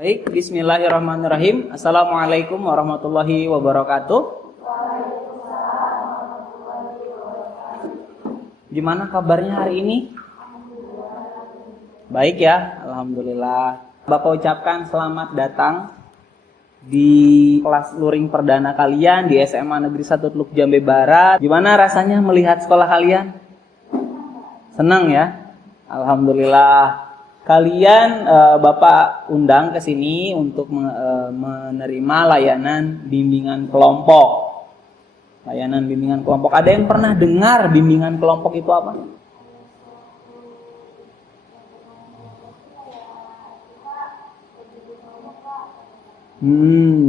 Baik, bismillahirrahmanirrahim. Assalamualaikum warahmatullahi wabarakatuh. Gimana kabarnya hari ini? Baik ya, alhamdulillah. Bapak ucapkan selamat datang di kelas luring perdana kalian di SMA Negeri 1 Teluk Jambe Barat. Gimana rasanya melihat sekolah kalian? Senang ya? Alhamdulillah. Kalian Bapak undang ke sini untuk menerima layanan bimbingan kelompok. Layanan bimbingan kelompok. Ada yang pernah dengar bimbingan kelompok itu apa?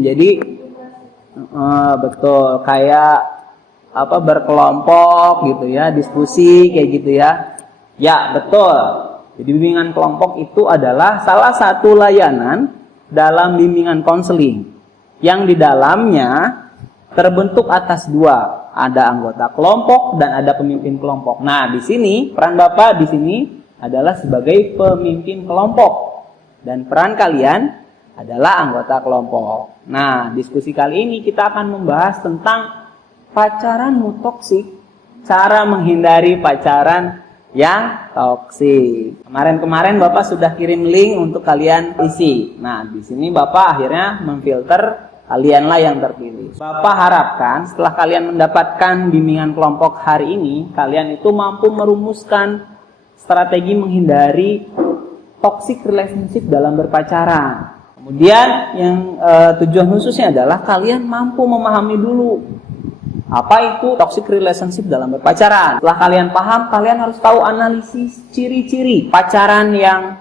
Jadi betul, kayak apa, berkelompok gitu ya, diskusi kayak gitu ya. Ya, betul. Jadi bimbingan kelompok itu adalah salah satu layanan dalam bimbingan konseling yang di dalamnya terbentuk atas dua, ada anggota kelompok dan ada pemimpin kelompok. Nah, di sini peran Bapak di sini adalah sebagai pemimpin kelompok dan peran kalian adalah anggota kelompok. Nah, diskusi kali ini kita akan membahas tentang pacaran toksik, cara menghindari pacaran yang toksik. Kemarin Bapak sudah kirim link untuk kalian isi. Nah, di sini Bapak akhirnya memfilter kalianlah yang terpilih. Bapak harapkan setelah kalian mendapatkan bimbingan kelompok hari ini, kalian itu mampu merumuskan strategi menghindari toxic relationship dalam berpacaran. Kemudian yang tujuan khususnya adalah kalian mampu memahami dulu apa itu toxic relationship dalam berpacaran. Setelah kalian paham, kalian harus tahu analisis ciri-ciri pacaran yang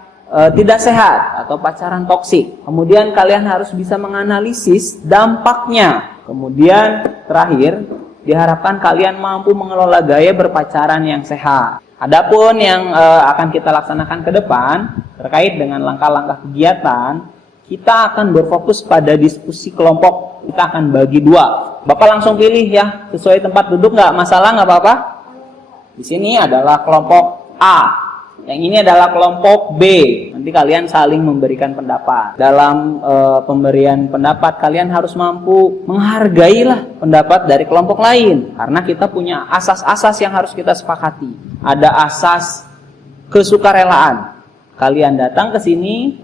tidak sehat atau pacaran toksik. Kemudian kalian harus bisa menganalisis dampaknya. Kemudian terakhir, diharapkan kalian mampu mengelola gaya berpacaran yang sehat. Adapun yang akan kita laksanakan ke depan terkait dengan langkah-langkah kegiatan, kita akan berfokus pada diskusi kelompok. Kita akan bagi dua. Bapak langsung pilih ya, sesuai tempat duduk, nggak masalah, nggak apa-apa. Di sini adalah kelompok A, yang ini adalah kelompok B. Nanti kalian saling memberikan pendapat. Dalam pemberian pendapat, kalian harus mampu menghargailah pendapat dari kelompok lain. Karena kita punya asas-asas yang harus kita sepakati. Ada asas kesukarelaan. Kalian datang ke sini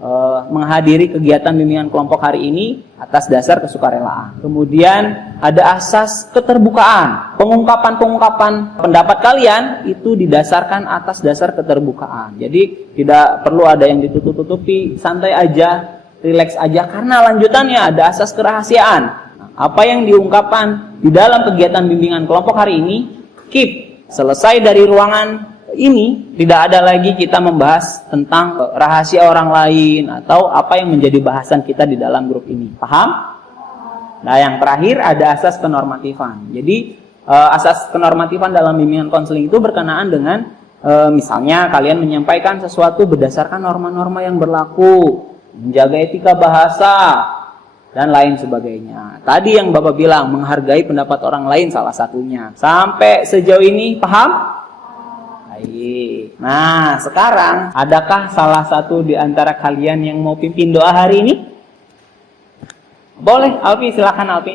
menghadiri kegiatan bimbingan kelompok hari ini atas dasar kesukarelaan. Kemudian ada asas keterbukaan. Pengungkapan pendapat kalian itu didasarkan atas dasar keterbukaan. Jadi tidak perlu ada yang ditutup-tutupi, santai aja, rileks aja, karena lanjutannya ada asas kerahasiaan. Nah, apa yang diungkapkan di dalam kegiatan bimbingan kelompok hari ini, keep. Selesai dari ruangan ini, tidak ada lagi kita membahas tentang rahasia orang lain atau apa yang menjadi bahasan kita di dalam grup ini. Paham? Nah, yang terakhir ada asas kenormatifan. Jadi asas kenormatifan dalam bimbingan konseling itu berkenaan dengan misalnya kalian menyampaikan sesuatu berdasarkan norma-norma yang berlaku, menjaga etika bahasa dan lain sebagainya. Tadi yang Bapak bilang, menghargai pendapat orang lain salah satunya. Sampai sejauh ini paham? Baik. Nah, sekarang adakah salah satu di antara kalian yang mau pimpin doa hari ini? Boleh, Alfi, silakan Alfi.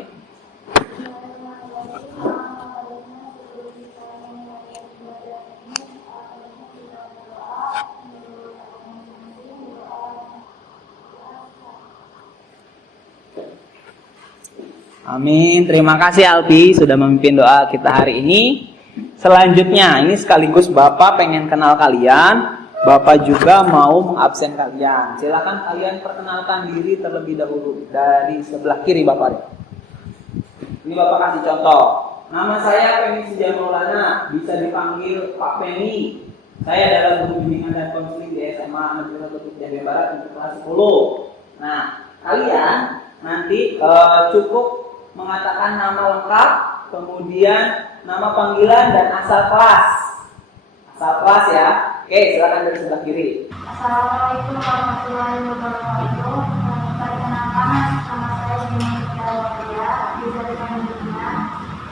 Amin. Terima kasih Alfi sudah memimpin doa kita hari ini. Selanjutnya, ini sekaligus Bapak pengen kenal kalian, Bapak juga mau mengabsen kalian. Silakan kalian perkenalkan diri terlebih dahulu dari sebelah kiri Bapak. Ini Bapak kasih contoh. Nama saya Pemi Sujaya Maulana, bisa dipanggil Pak Pemi. Saya adalah guru bimbingan dan konseling di SMA Negeri 1 Teluk Jambe Barat untuk kelas 10. Nah, kalian nanti cukup mengatakan nama lengkap, kemudian nama panggilan dan asal kelas. Asal kelas ya. Oke, silakan dari sebelah kiri. Assalamualaikum warahmatullahi wabarakatuh. Perkenalkan, nama saya Dini Dawaya, bisa dipanggil Dina.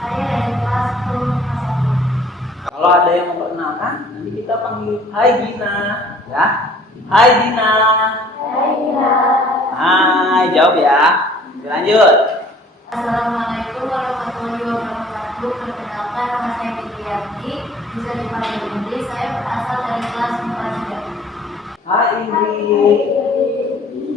Saya dari kelas 10. Kalau ada yang memperkenalkan, nanti kita panggil Hai Dina, ya. Hai Dina. Hai Dina. Nah, jawab ya. Lanjut. Assalamualaikum warahmatullahi wabarakatuh. Perkenalkan, nama saya Fitriyanti. Bisa dipanggil Indri. Saya berasal dari kelas 4 3. Hai Indri.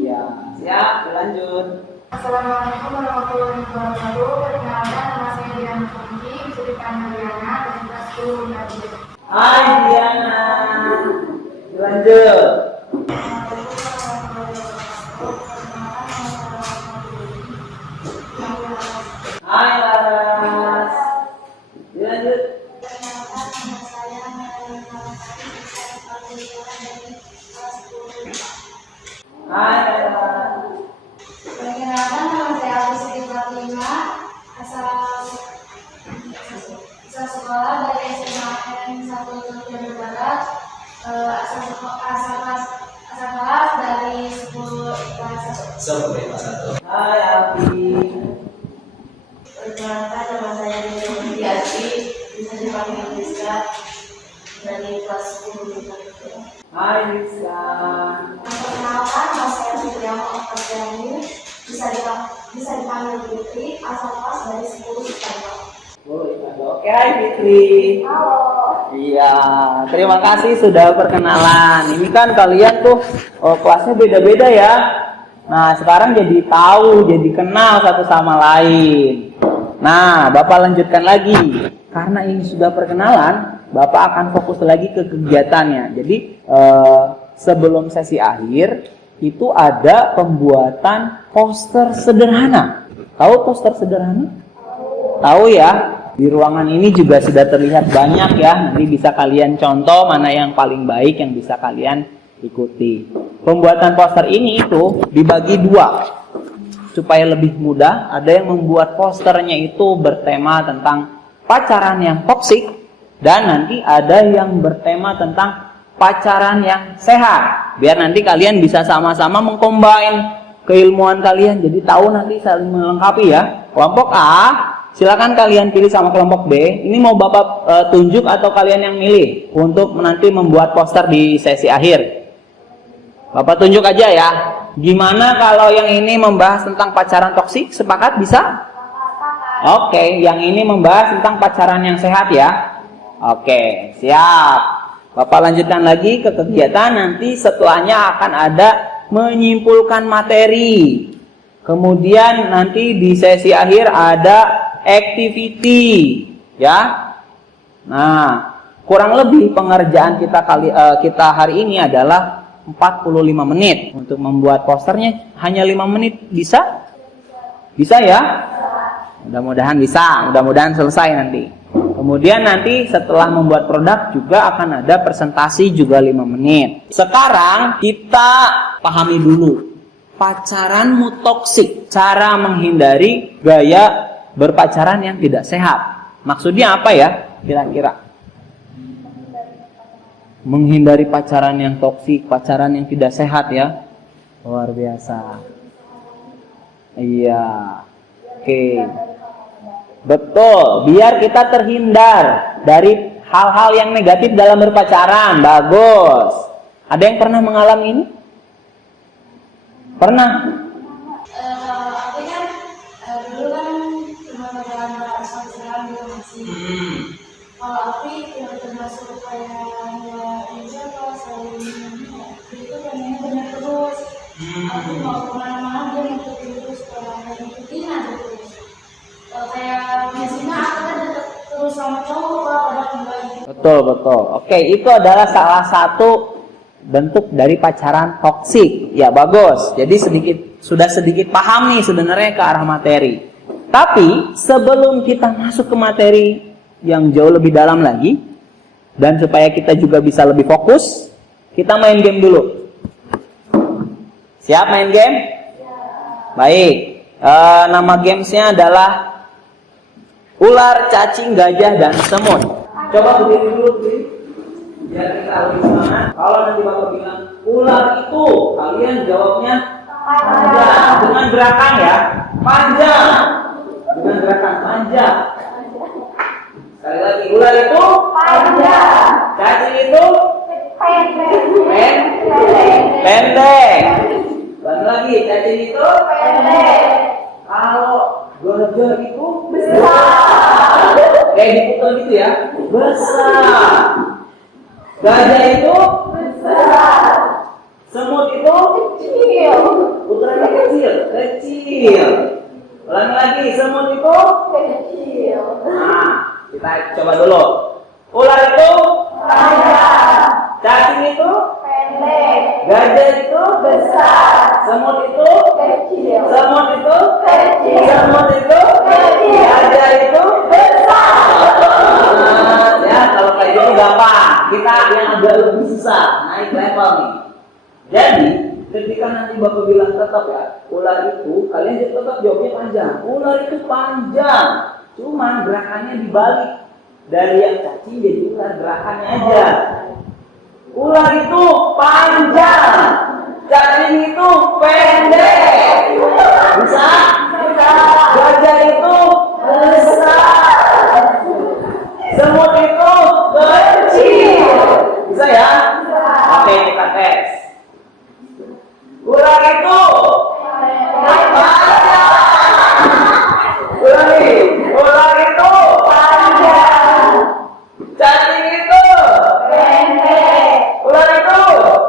Iya, siap. Lanjut. Assalamualaikum warahmatullahi wabarakatuh. Perkenalkan, nama saya Diana Putri. Bisa dipanggil Diana dari kelas 10 3. Hai Diana. Lanjut. Hai Laras. Lanjut. Hai Laras. Perkenalkan, nama saya Agus Siti Fatima, asal sekolah dari SMA N 1 Jawa Barat, asal kelas dari 10 kelas 1. Hai Alfi. Perkenalkan, nama saya Nina Mulyati, bisa dipanggil Rizka, dari kelas 10 kelas 1. Hai Lisa. Perkenalkan, nama saya Supriyanto Oktaviani, bisa dipanggil Fitri, asal kelas dari 10 kelas 1. Oke, hai Fitri. Halo. Iya, terima kasih sudah perkenalan. Ini kan kalian tuh kelasnya beda-beda ya. Nah, sekarang jadi tahu, jadi kenal satu sama lain. Nah, Bapak lanjutkan lagi. Karena ini sudah perkenalan, Bapak akan fokus lagi ke kegiatannya. Jadi, sebelum sesi akhir, itu ada pembuatan poster sederhana. Tahu poster sederhana? Tahu ya? Di ruangan ini juga sudah terlihat banyak ya. Nanti bisa kalian contoh mana yang paling baik yang bisa kalian ikuti. Pembuatan poster ini itu dibagi dua supaya lebih mudah. Ada yang membuat posternya itu bertema tentang pacaran yang toksik, dan nanti ada yang bertema tentang pacaran yang sehat. Biar nanti kalian bisa sama-sama mengcombine keilmuan kalian, jadi tahu nanti saling melengkapi ya. Kelompok A, silakan kalian pilih sama kelompok B. Ini mau Bapak tunjuk atau kalian yang milih untuk nanti membuat poster di sesi akhir? Bapak tunjuk aja ya. Gimana kalau yang ini membahas tentang pacaran toksik? Sepakat bisa? Oke, yang ini membahas tentang pacaran yang sehat ya. Oke, siap. Bapak lanjutkan lagi ke kegiatan. Nanti setelahnya akan ada menyimpulkan materi. Kemudian nanti di sesi akhir ada activity, ya. Nah, kurang lebih pengerjaan kita hari ini adalah 45 menit. Untuk membuat posternya hanya 5 menit, bisa? Bisa ya? Mudah-mudahan bisa, mudah-mudahan selesai nanti. Kemudian nanti setelah membuat produk juga akan ada presentasi juga 5 menit. Sekarang kita pahami dulu pacaranmu toksik, cara menghindari gaya berpacaran yang tidak sehat. Maksudnya apa ya kira-kira? Menghindari pacaran yang toksik, pacaran yang tidak sehat ya. Luar biasa. Iya. Oke. Betul, biar kita terhindar dari hal-hal yang negatif dalam berpacaran. Bagus. Ada yang pernah mengalami ini? Pernah? Aku kan dulu kan cuma pacaran sampai sekarang juga masih. Kalau aku yang termasuk kayak ini apa itu pengennya benar terus. Aku mau kemana-mana dia ngikutin terus, ngikutin aja terus. Kayak biasanya aku kan deket terus sama cowok pada kembali. Betul, betul. Oke, itu adalah salah satu bentuk dari pacaran toksik. Ya, bagus. Jadi sudah sedikit paham nih sebenarnya ke arah materi. Tapi sebelum kita masuk ke materi yang jauh lebih dalam lagi, dan supaya kita juga bisa lebih fokus, kita main game dulu. Siap main game? Baik. Nama gamesnya adalah ular, cacing, gajah, dan semut. Coba berdiri dulu, biar kita lebih semangat. Kalau nanti Bapak bilang ular itu, kalian jawabnya panjang dengan gerakan ya, panjang dengan gerakan panjang. Sekali lagi, ular itu panjang, cacing itu pendek. Lagi, cacing itu itu pendek. Kalau gajah itu besar. Kayak diputar gitu ya. Besar. Gajah itu Besar. semut itu Kecil. puterannya kecil. Kecil. Ulangi lagi, semut itu. Kecil. Nah, kita coba dulu. Ular itu Panjang. cacing itu, Pendek. gajah itu, Besar. semut itu, Kecil. semut itu, Kecil. semut itu, Kecil. gajah itu. Besar. Nah, ya kalau kayak gitu gampang. Kita yang agak lebih susah, naik level nih. Jadi ketika nanti bapak bilang tetap ya, ular itu kalian tetap jawabnya panjang. Ular itu panjang, cuma gerakannya dibalik. Dari yang cacing jadi ular, gerakannya aja. Ular itu panjang, cacing itu pendek. Bisa? Gajah itu besar, semut itu kecil. Bisa ya? Oke, kita tes. Ular itu panjang. Ulangi. Ular itu Panjang. cacing itu Pendek. ular itu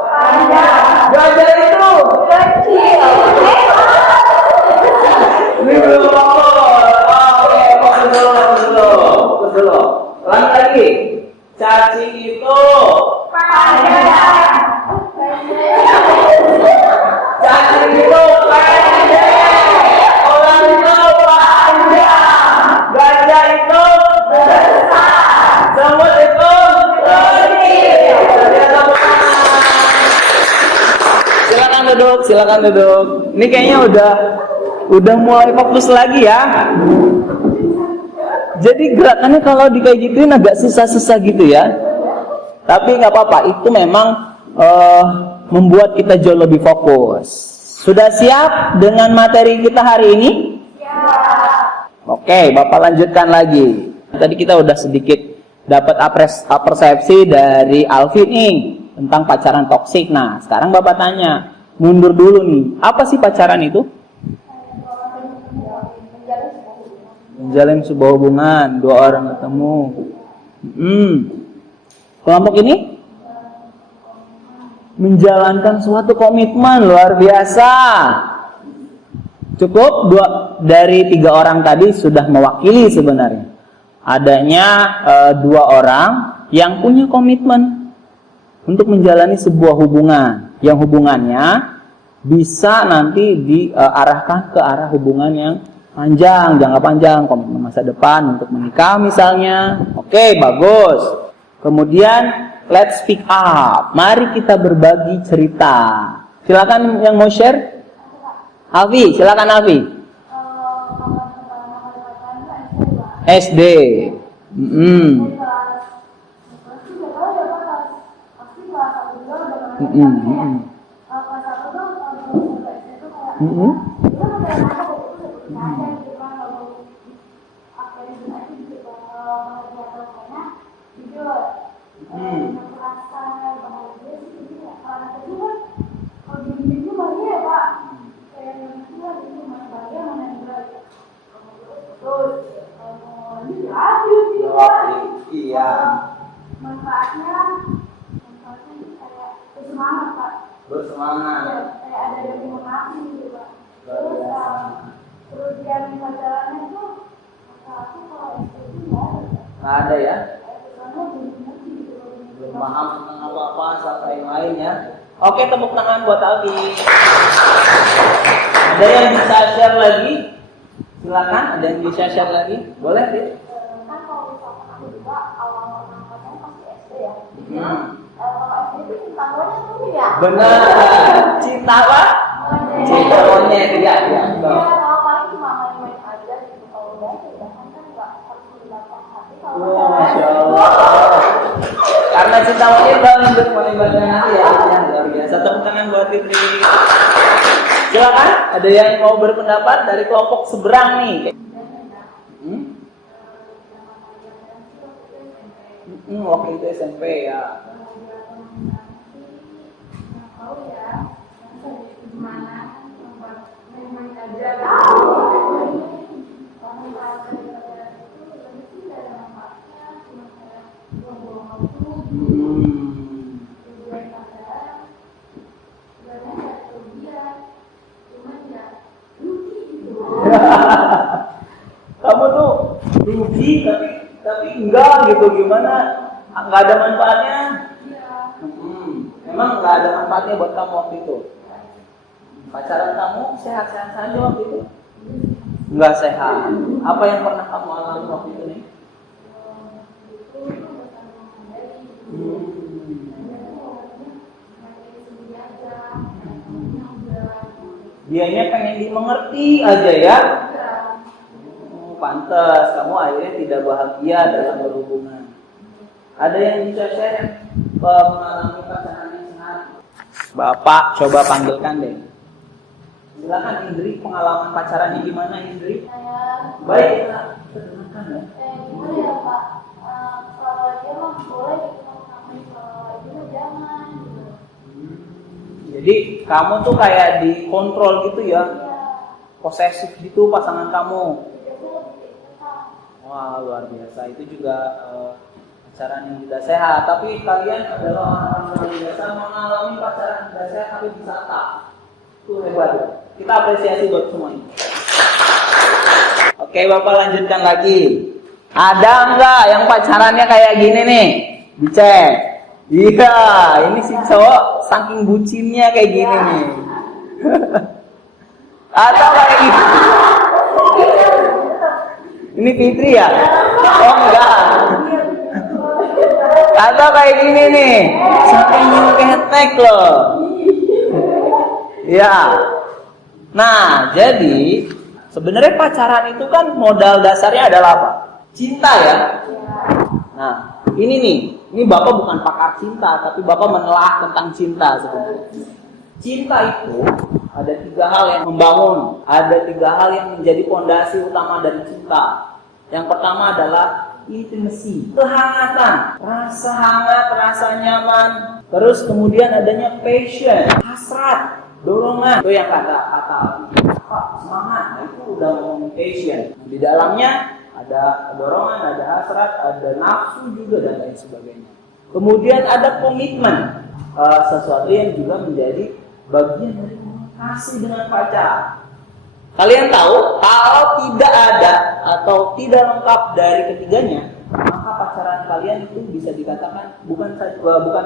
Panjang. gajah itu. Kecil. Ini belum oke, fokus dulu. Ulangi lagi. Cacing itu Panjang. cacing itu pendek. Ular itu panjang. Gajah itu Besar. semut itu kecil. Silakan duduk. Ini kayaknya udah mulai fokus lagi ya. Jadi gerakannya kalau di kayak gituin agak susah-susah gitu ya. Tapi nggak apa-apa, itu memang membuat kita jauh lebih fokus. Sudah siap dengan materi kita hari ini? Oke, Bapak lanjutkan lagi. Tadi kita udah sedikit dapat persepsi dari Alvin nih tentang pacaran toksik. Nah, sekarang Bapak tanya, mundur dulu nih. Apa sih pacaran itu? Menjalin sebuah hubungan, dua orang ketemu. Kelompok ini menjalankan suatu komitmen luar biasa. Cukup dari 3 orang tadi sudah mewakili sebenarnya. Adanya 2 orang yang punya komitmen untuk menjalani sebuah hubungan, yang hubungannya bisa nanti diarahkan ke arah hubungan yang panjang, jangka panjang, komitmen masa depan untuk menikah misalnya. Oke, bagus. Kemudian let's speak up. Mari kita berbagi cerita. Silakan yang mau share. Alfi, silakan Alfi. SD. Iya. Manfaatnya kayak bersemangat, Pak. Bersemangat. Kayak ada yang motivasi gitu, Pak. Terus yang pacarannya itu aku kalau itu Nggak ada ya? Belum paham tentang apa-apa sampai yang lain ya. Oke, tepuk tangan buat Alfi. Ada yang bisa share lagi? Silakan, ada yang bisa share lagi? Boleh, Fit? kan kalau misalkan aku juga awal pacaran pasti SD ya. Kalau SD itu cinta monyet mungkin ya. Benar. Cinta apa? Cinta monyet, ya. Iya, kalau paling cuma main-main aja gitu. Kalau udah kan nggak harus melibatkan hati. Kalau Masya Allah. Karena cinta monyet untuk melibatkan hati ya. Ya, luar biasa. Tepuk tangan buat Fitri. Silakan, ada yang mau berpendapat dari kelompok seberang nih? Waktu itu SMP ya. Kamu tuh rugi tapi enggak gitu, gimana? Enggak ada manfaatnya? Memang enggak ada manfaatnya buat kamu waktu itu. Pacaran kamu sehat-sehat saja waktu itu? Enggak sehat. Apa yang pernah kamu alami waktu itu nih? Dianya pengen dimengerti aja ya. Pantas kamu akhirnya tidak bahagia dalam berhubungan. Ada yang bisa share mengalami pacaran yang sehat? Bapak coba panggilkan deh. Silakan Indri, pengalaman pacarannya gimana Indri? Baik, perkenalkan ya. Gimana ya Pak? Kalau dia mah boleh gitu, tapi kalau dia jangan. Jadi kamu tuh kayak dikontrol gitu ya, posesif gitu pasangan kamu. Wah, luar biasa. Itu juga pacaran yang tidak sehat. Tapi kalian adalah orang-orang yang biasa mengalami pacaran tidak sehat tapi bisa tak. Itu hebat. Kita apresiasi buat semuanya. Oke, Bapak lanjutkan lagi. Ada enggak yang pacarannya kayak gini nih? Dicek. Iya, ini si cowok saking bucinnya kayak gini nih. Atau kayak gini. Ini Fitri ya? Oh enggak. Atau kayak gini nih, saking nyuketek loh. Ya. Nah, jadi sebenarnya pacaran itu kan modal dasarnya adalah apa? Cinta ya. Nah, ini Bapak bukan pakar cinta, tapi Bapak menelaah tentang cinta sebenarnya. Cinta itu ada 3 hal yang membangun, ada 3 hal yang menjadi fondasi utama dari cinta. Yang pertama adalah intimacy, kehangatan, rasa hangat, rasa nyaman. Terus kemudian adanya passion, hasrat, dorongan. Itu yang kata semangat. Nah, itu udah ngomongin passion. Di dalamnya ada dorongan, ada hasrat, ada nafsu juga dan lain sebagainya. Kemudian ada komitmen, sesuatu yang juga menjadi bagian dari komunikasi dengan pacar. Kalian tahu, kalau tidak ada atau tidak lengkap dari ketiganya, maka pacaran kalian itu bisa dikatakan bukan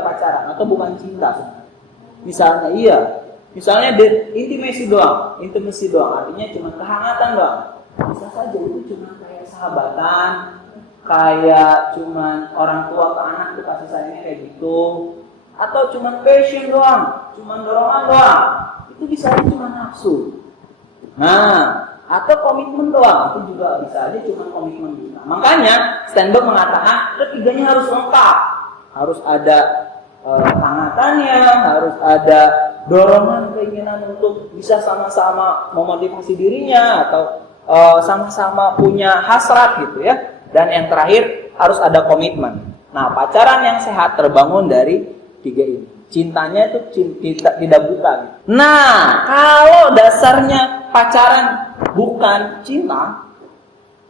pacaran atau bukan cinta sebenarnya. Misalnya intimacy doang, artinya cuma kehangatan doang. Bisa saja itu cuma kayak sahabatan, kayak cuma orang tua ke anak tuh kasih sayangnya kayak gitu, atau cuma passion doang, cuma dorongan doang. Itu bisa aja cuma nafsu. Nah, atau komitmen doang, itu juga bisa aja cuma komitmen kita. Makanya Steinberg mengatakan ketiganya harus lengkap. Harus ada hangatannya, harus ada dorongan keinginan untuk bisa sama-sama memotivasi dirinya atau sama-sama punya hasrat gitu ya. Dan yang terakhir harus ada komitmen. Nah, pacaran yang sehat terbangun dari 3 ini. Cintanya itu tidak buta gitu. Nah, kalau dasarnya pacaran bukan cinta,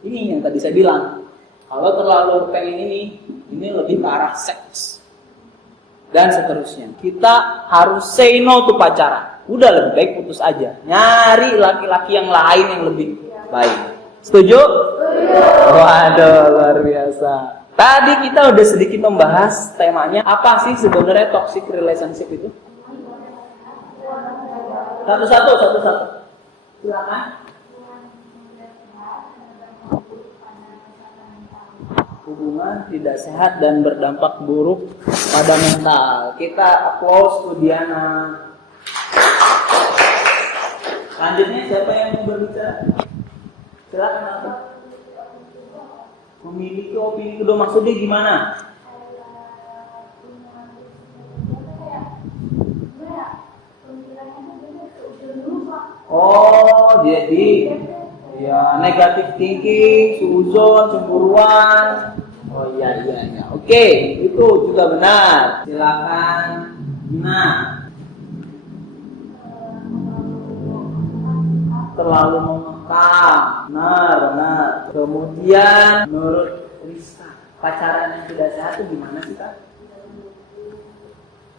ini yang tadi saya bilang. Kalau terlalu pengen ini lebih ke arah seks dan seterusnya. Kita harus say no to pacaran. Udah lebih baik putus aja. Nyari laki-laki yang lain yang lebih baik. Setuju? Waduh, luar biasa. Tadi kita udah sedikit membahas temanya, apa sih sebenarnya toxic relationship itu? Satu-satu. Silakan. Hubungan tidak sehat dan berdampak buruk pada mental. Kita applause to Diana. Selanjutnya siapa yang mau berbicara? Silakan apa? Memiliki opini kedua, maksudnya gimana? Oh, jadi ya negatif thinking, suzon, cemburuan. Oh iya. Oke, itu juga benar. Silakan. Nah, terlalu mengekang. Benar. Kemudian menurut Rizka, pacaran yang tidak sehat itu gimana sih Kak?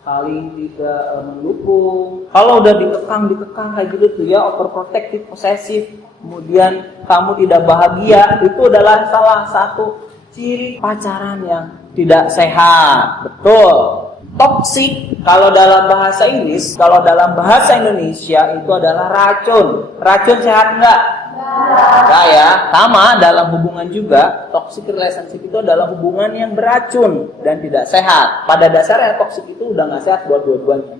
Saling tidak mendukung. Kalau udah dikekang kayak gitu tuh ya, overprotective, posesif, kemudian kamu tidak bahagia, itu adalah salah satu ciri pacaran yang tidak sehat. Betul. Toxic kalau dalam bahasa Inggris, kalau dalam bahasa Indonesia itu adalah racun. Racun sehat enggak? Enggak ya. Sama dalam hubungan juga, toxic relationship itu adalah hubungan yang beracun dan tidak sehat. Pada dasarnya toxic itu udah nggak sehat buat dua-duanya.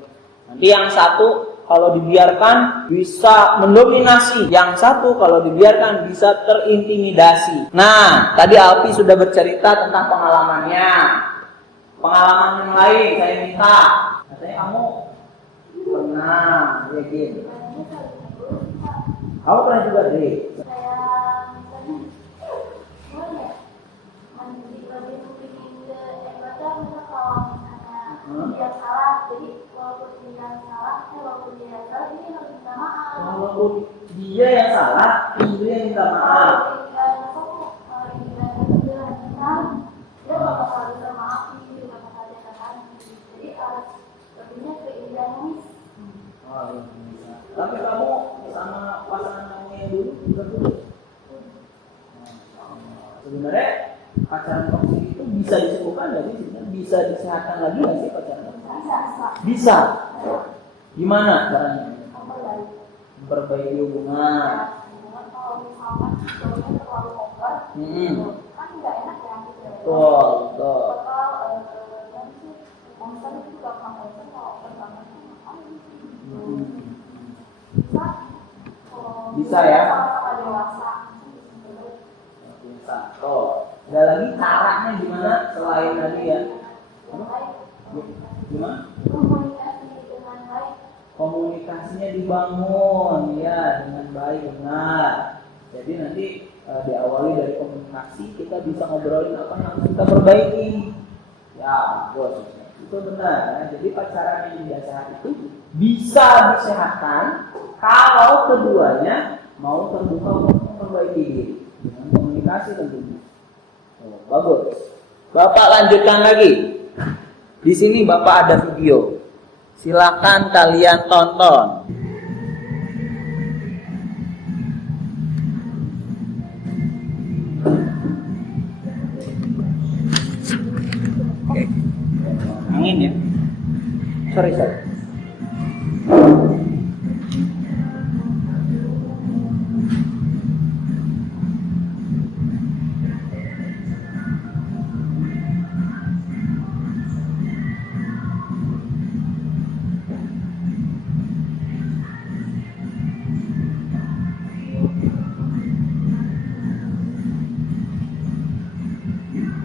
Nanti yang satu kalau dibiarkan bisa mendominasi, yang satu kalau dibiarkan bisa terintimidasi. Nah, tadi Alpi sudah bercerita tentang pengalamannya. Pengalaman yang lain saya minta. Katanya kamu pernah, ya gini. Kamu pernah juga deh. Yang salah, jadi walaupun dia yang salah, walaupun dia yang salah, ini harus minta maaf. Walaupun dia yang salah, dia yang minta maaf. Dia nggak bakal bisa maafin, dia nggak bakal bisa kasih. Jadi harus lebihnya ke idealis. Oh iya. Tapi kamu sama pasangan kamu yang dulu juga dulu. Sebenarnya pacaran toksik itu bisa disembuhkan nggak sih? Bisa disehatkan lagi nggak sih pacaran? Bisa. Gimana caranya? Memperbaiki hubungan. Kalau misalkan cowoknya terlalu over, kan nggak enak ya gitu. Betul. Konsen itu juga pernah konsen kalau bersama Bisa ya? sama dewasa. Bisa. Ada lagi caranya gimana selain tadi ya? Gimana? Komunikasi dengan baik. Komunikasinya dibangun ya dengan baik, benar. Jadi nanti diawali dari komunikasi, kita bisa ngobrolin apa yang harus kita perbaiki. Ya, bagus. Itu benar. Ya. Jadi pacaran yang tidak sehat itu bisa disehatkan kalau keduanya mau terbuka untuk memperbaiki diri dengan komunikasi tentunya. Bagus. Bapak lanjutkan lagi. Di sini Bapak ada video. Silakan kalian tonton. Oke. Angin ya. Sorry.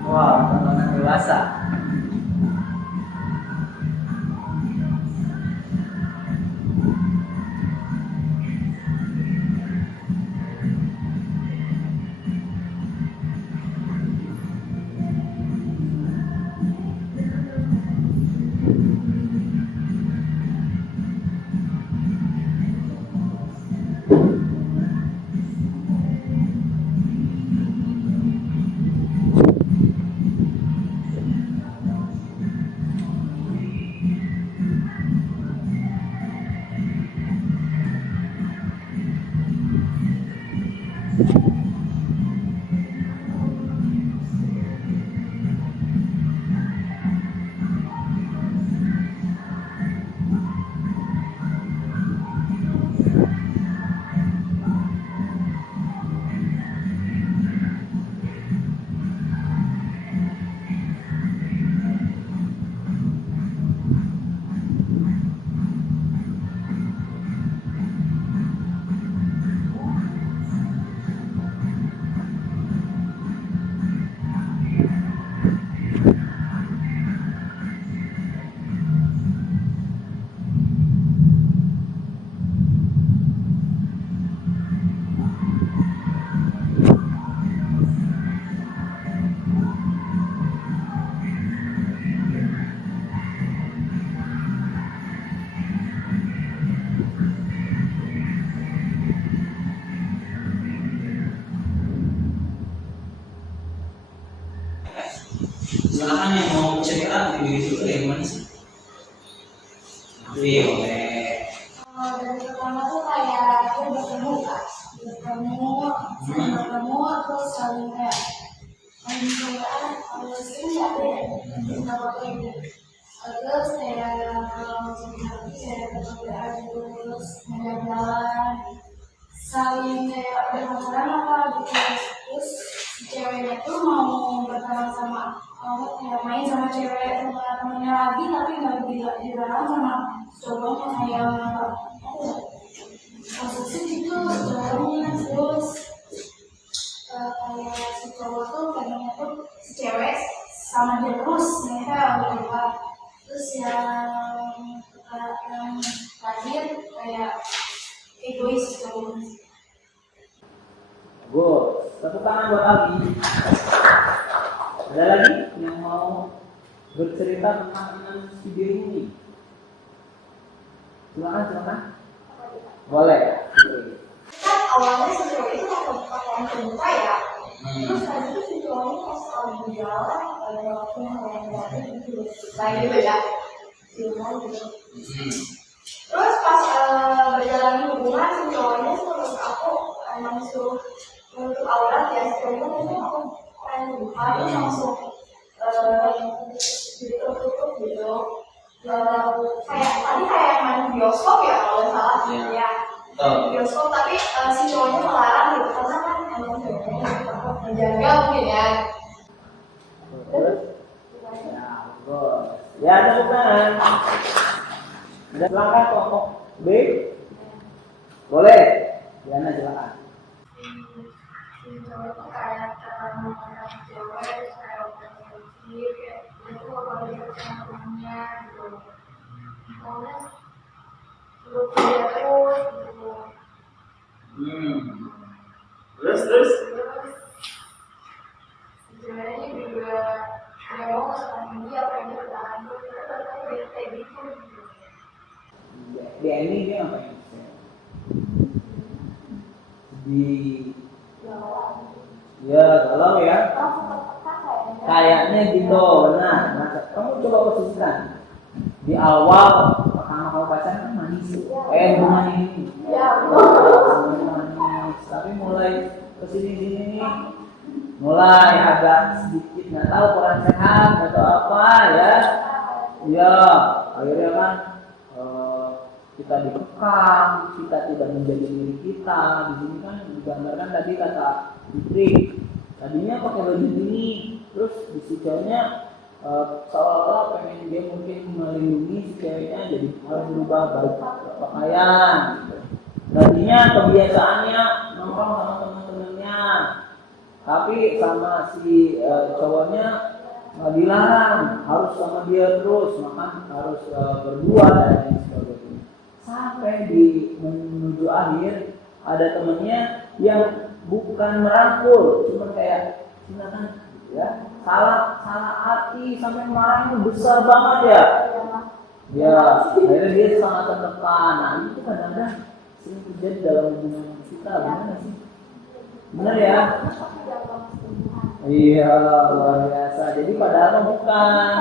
Wah, tontonan dewasa. Silakan yang mau cerita di diri itu dari mana sih? Boleh. Dari pertama tuh kayak aku bertemu kak, bertemu terus saling kayak harus ini ada ya, apa ini. Terus kayak kalau misalnya kayak ketemu terus jalan-jalan, saling kayak berpacaran apa gitu. Terus ceweknya tuh mau berteman sama kayak main sama cewek sama temennya lagi, tapi nggak dilarang sama cowoknya kayak posisi gitu cowoknya. Terus kayak si cowok tuh pengennya tuh si cewek sama dia terus, mereka berdua. Terus yang terakhir kayak egois cowoknya. Bagus. Tepuk tangan buat Ali. Ada lagi yang mau bercerita tentang video ini? Silakan. Boleh. Kan awalnya si cowok itu pakaian terbuka ya. Terus tadi itu si cowoknya pas lagi jalan ada waktu yang gitu. Kayak gitu ya. Terus pas berjalan hubungan si cowoknya suruh aku emang suruh untuk aurat ya, si cowoknya itu aku pengen buka terus langsung ditutup gitu. Kayak main bioskop ya kalau nggak salah ya. Bioskop tapi si cowoknya melarang gitu karena kan emang cowoknya menjaga mungkin ya. Ya, tepuk tangan. Ada silakan kelompok B. Boleh. Diana silakan. Si cowok tuh kayak terlalu mengenal cewek, kayak obsesif, kayak itu apalagi sama temennya gitu. Pokoknya suruh kerja terus gitu. Terus. Si ceweknya juga kayak mau ngesahin dia, pengen bertahan terus, terus dia kayak gitu. Dia ini dia ngapain? Ya galau ya. Kayaknya gitu. Nah, kamu coba posisikan. Di awal pertama kamu pacaran kan manis, hubungan ini. Manis. Tapi mulai kesini mulai agak sedikit nggak tahu kurang sehat atau apa ya. Ya akhirnya kan kita dikekang, kita tidak menjadi diri kita. Di sini kan digambarkan tadi kata Fitri, tadinya pakai baju ini, terus di si cowoknya seolah-olah pengen dia mungkin melindungi si ceweknya, jadi harus berubah pakaian. Gitu. Tadinya kebiasaannya nongkrong sama teman-temannya, tapi sama si cowoknya nggak dilarang, harus sama dia terus, makan harus berdua dan lain sebagainya. Sampai di menuju akhir ada temennya yang bukan merangkul, cuma kayak silakan ya, salah arti sampai marahnya besar banget ya. Ya, akhirnya dia sangat tertekan. Nah, itu kadang-kadang sering terjadi dalam hubungan kita, gimana sih? Benar ya? Iya, luar biasa. Jadi padahal bukan.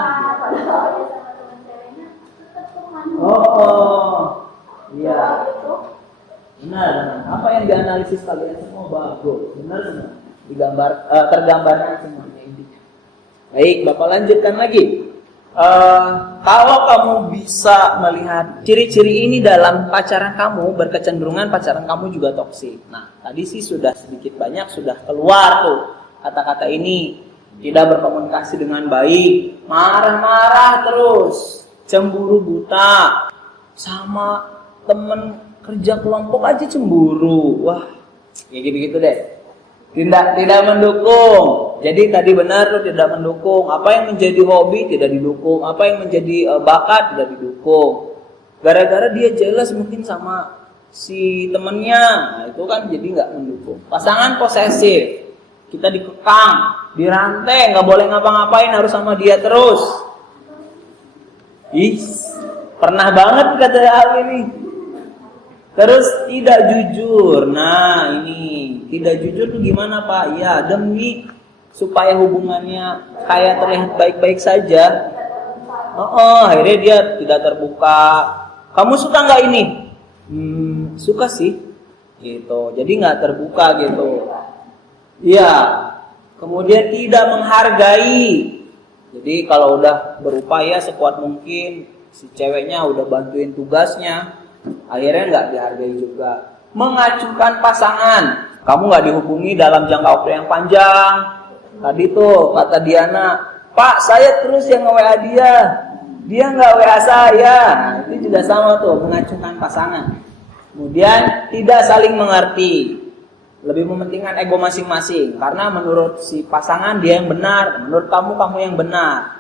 Iya. Benar. Apa yang dianalisis kalian semua bagus. Benar. Tergambarkan semuanya intinya. Baik, Bapak lanjutkan lagi. Kalau kamu bisa melihat ciri-ciri ini dalam pacaran kamu, berkecenderungan pacaran kamu juga toksik. Nah, tadi sih sudah sedikit banyak sudah keluar tuh kata-kata ini. Tidak berkomunikasi dengan baik, marah-marah terus, cemburu buta, sama temen kerja kelompok aja cemburu. Wah, kayak gitu-gitu deh. Tidak mendukung. Jadi tadi benar tuh tidak mendukung. Apa yang menjadi hobi tidak didukung. Apa yang menjadi bakat tidak didukung. Gara-gara dia jealous mungkin sama si temennya, nah, itu kan jadi nggak mendukung. Pasangan posesif, kita dikekang, dirantai, nggak boleh ngapa-ngapain, harus sama dia terus. Pernah banget kata hal ini. Terus tidak jujur. Nah ini tidak jujur tuh gimana Pak? Ya demi supaya hubungannya kayak terlihat baik-baik saja. Akhirnya dia tidak terbuka. Kamu suka nggak ini? Suka sih, gitu. Jadi nggak terbuka gitu. Iya. Kemudian tidak menghargai. Jadi kalau udah berupaya sekuat mungkin, si ceweknya udah bantuin tugasnya, akhirnya nggak dihargai juga. Mengacuhkan pasangan, kamu nggak dihubungi dalam jangka waktu yang panjang. Tadi tuh kata Diana, Pak saya terus yang nge-WA dia nggak WA saya. Nah, itu juga sama tuh, mengacuhkan pasangan. Kemudian tidak saling mengerti, lebih mementingkan ego masing-masing, karena menurut si pasangan dia yang benar, menurut kamu yang benar.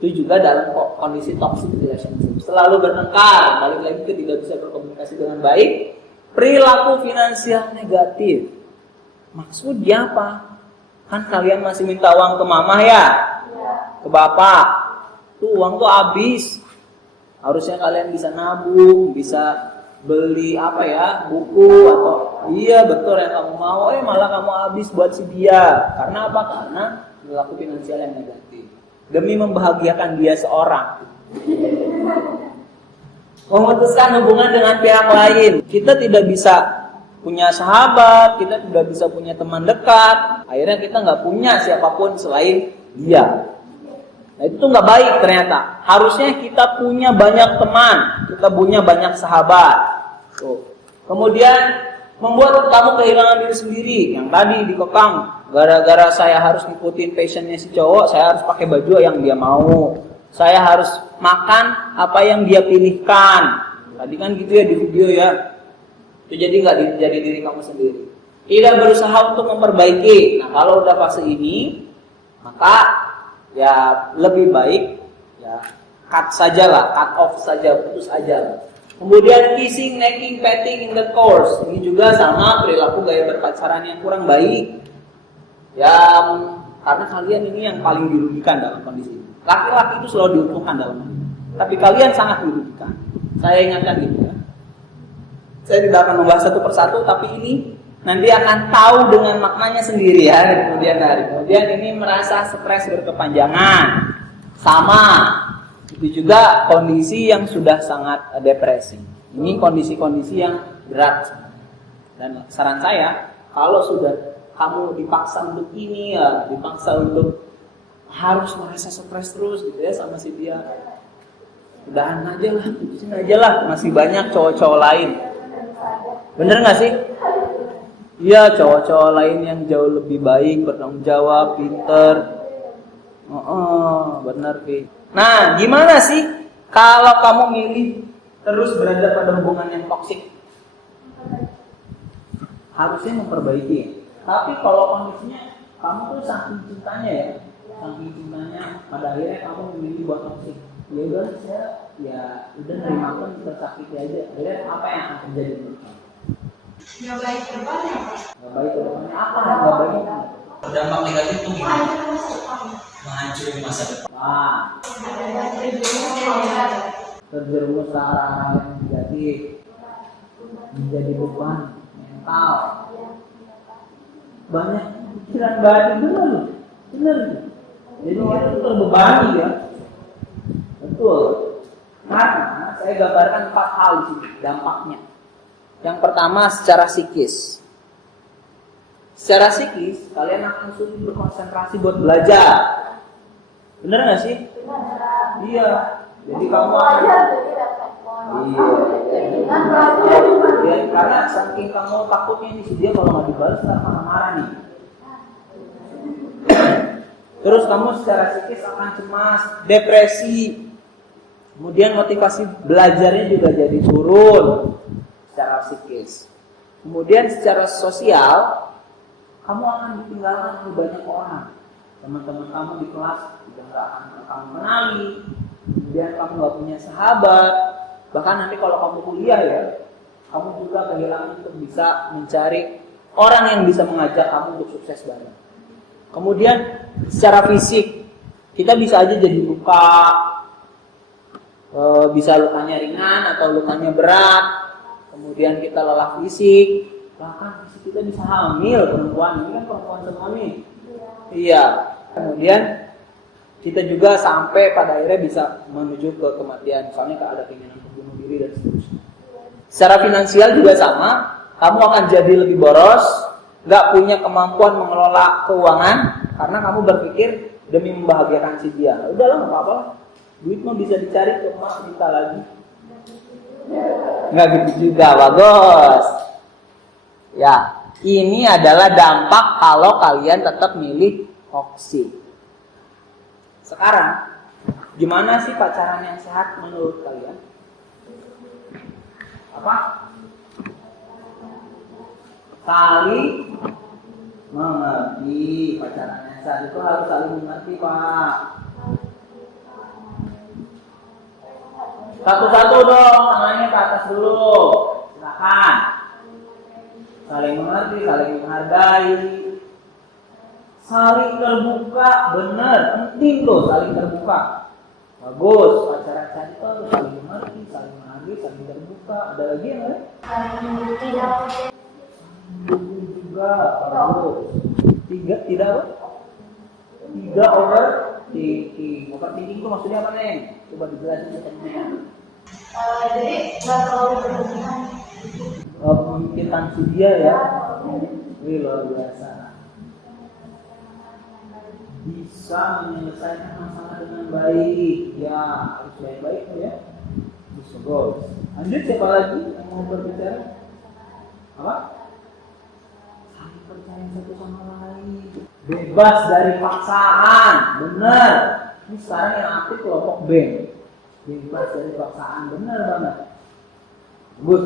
Itu juga dalam kondisi toxic relationship, selalu bertengkar, balik lagi ke tidak bisa berkomunikasi dengan baik. Perilaku finansial negatif, maksudnya apa? Kan kalian masih minta uang ke mama ya, ke bapak, tuh uang tuh habis. Harusnya kalian bisa nabung, bisa beli apa ya, buku atau iya betul yang kamu mau, malah kamu habis buat si dia. Karena apa? Karena perilaku finansial yang negatif demi membahagiakan dia seorang. Memutuskan hubungan dengan pihak lain. Kita tidak bisa punya sahabat, kita tidak bisa punya teman dekat. Akhirnya kita nggak punya siapapun selain dia. Nah, itu nggak baik ternyata. Harusnya kita punya banyak teman, kita punya banyak sahabat. Tuh. Kemudian membuat kamu kehilangan diri sendiri. Yang tadi dikekang, gara-gara saya harus ngikutin passionnya si cowok, saya harus pakai baju yang dia mau, saya harus makan apa yang dia pilihkan. Tadi kan gitu ya di video ya. Itu jadi nggak jadi diri kamu sendiri. Tidak berusaha untuk memperbaiki. Nah kalau udah fase ini, maka ya lebih baik ya cut off saja, putus aja. Kemudian kissing, necking, petting in the course. Ini juga sama perilaku gaya berpacaran yang kurang baik. Karena kalian ini yang paling dirugikan dalam kondisi ini. Laki-laki itu selalu diuntungkan dalam hal ini, tapi kalian sangat dirugikan. Saya ingatkan gitu ya. Saya tidak akan membahas satu persatu, tapi ini nanti akan tahu dengan maknanya sendiri ya di kemudian hari. Kemudian ini merasa stres berkepanjangan, sama. Itu juga kondisi yang sudah sangat depresi. Ini kondisi-kondisi yang berat. Dan saran saya, kalau sudah kamu dipaksa untuk ini ya, dipaksa untuk harus merasa stres terus gitu ya sama si dia, udahan aja lah, putusin aja lah, masih banyak cowok-cowok lain. Bener nggak sih? Iya, cowok-cowok lain yang jauh lebih baik, bertanggung jawab, pinter. Bener Pi. Nah, gimana sih kalau kamu milih terus berada pada hubungan yang toksik? Harusnya memperbaiki. Tapi kalau kondisinya kamu tuh saking cintanya pada akhirnya kamu memilih buat toksik. Ya udah, saya udah nerima pun tersakiti aja. Akhirnya apa yang akan terjadi menurut kamu? Nggak baik ke depannya, Pak. Nggak baik ke depannya apa? Nggak baik. Dampak negatif itu gimana? Menghancurkan masa depan. Terjerumus ke arah-arah yang negatif, menjadi beban mental, banyak pikiran batin, bener. Jadi kita tuh terbebani ya, betul. Karena saya gambarkan 4 hal di sini dampaknya. Yang pertama secara psikis. Secara psikis kalian akan sulit berkonsentrasi buat belajar. Bener nggak sih? Iya. Jadi kamu karena saking kamu takutnya nih si dia kalau nggak dibalas ntar marah-marah nih. Terus kamu secara psikis akan cemas, depresi. Kemudian motivasi belajarnya juga jadi turun secara psikis. Kemudian secara sosial kamu akan ditinggalkan oleh banyak orang. Teman-teman kamu di kelas juga nggak akan kamu kenali. Kemudian kamu nggak punya sahabat. Bahkan nanti kalau kamu kuliah ya, kamu juga kehilangan untuk bisa mencari orang yang bisa mengajak kamu untuk sukses bareng. Kemudian secara fisik kita bisa aja jadi luka, bisa lukanya ringan atau lukanya berat. Kemudian kita lelah fisik, bahkan fisik kita bisa hamil perempuan. Ini kan perempuan semua nih. Iya. Kemudian kita juga sampai pada akhirnya bisa menuju ke kematian. Misalnya ada keinginan untuk bunuh diri dan seterusnya. Secara finansial juga sama. Kamu akan jadi lebih boros, nggak punya kemampuan mengelola keuangan karena kamu berpikir demi membahagiakan si dia. Udahlah, nggak apa-apa. Duit mah bisa dicari, cuma minta lagi. Nggak gitu juga, bagus. Ya, ini adalah dampak kalau kalian tetap milih toksik. Sekarang, gimana sih pacaran yang sehat menurut kalian? Apa? Saling mengerti. Pacaran yang sehat itu harus saling mengerti, Pak. Satu-satu dong, tangannya ke atas dulu. Silakan. Saling mengerti, saling menghargai, saling terbuka, benar, penting tuh saling terbuka. Bagus, pacaran sehat itu harus saling mengerti, saling menghargai, saling terbuka. Ada lagi yang lain? Juga bagus. Tidak apa? Tidak overthinking. Overthinking itu maksudnya apa, Neng? Coba dijelasin ke temennya. Jadi nggak terlalu berlebihan. Memikirkan si dia ya. Wih, luar biasa. Bisa menyelesaikan masalah dengan baik. Ya, harus baik-baik ya. Bisa, bagus. Lanjut, siapa lagi yang mau berbicara? Apa? Saling percaya satu sama lain. Bebas dari paksaan. Benar. Ini sekarang yang aktif kelompok B. Bebas dari paksaan. Benar banget. Bagus.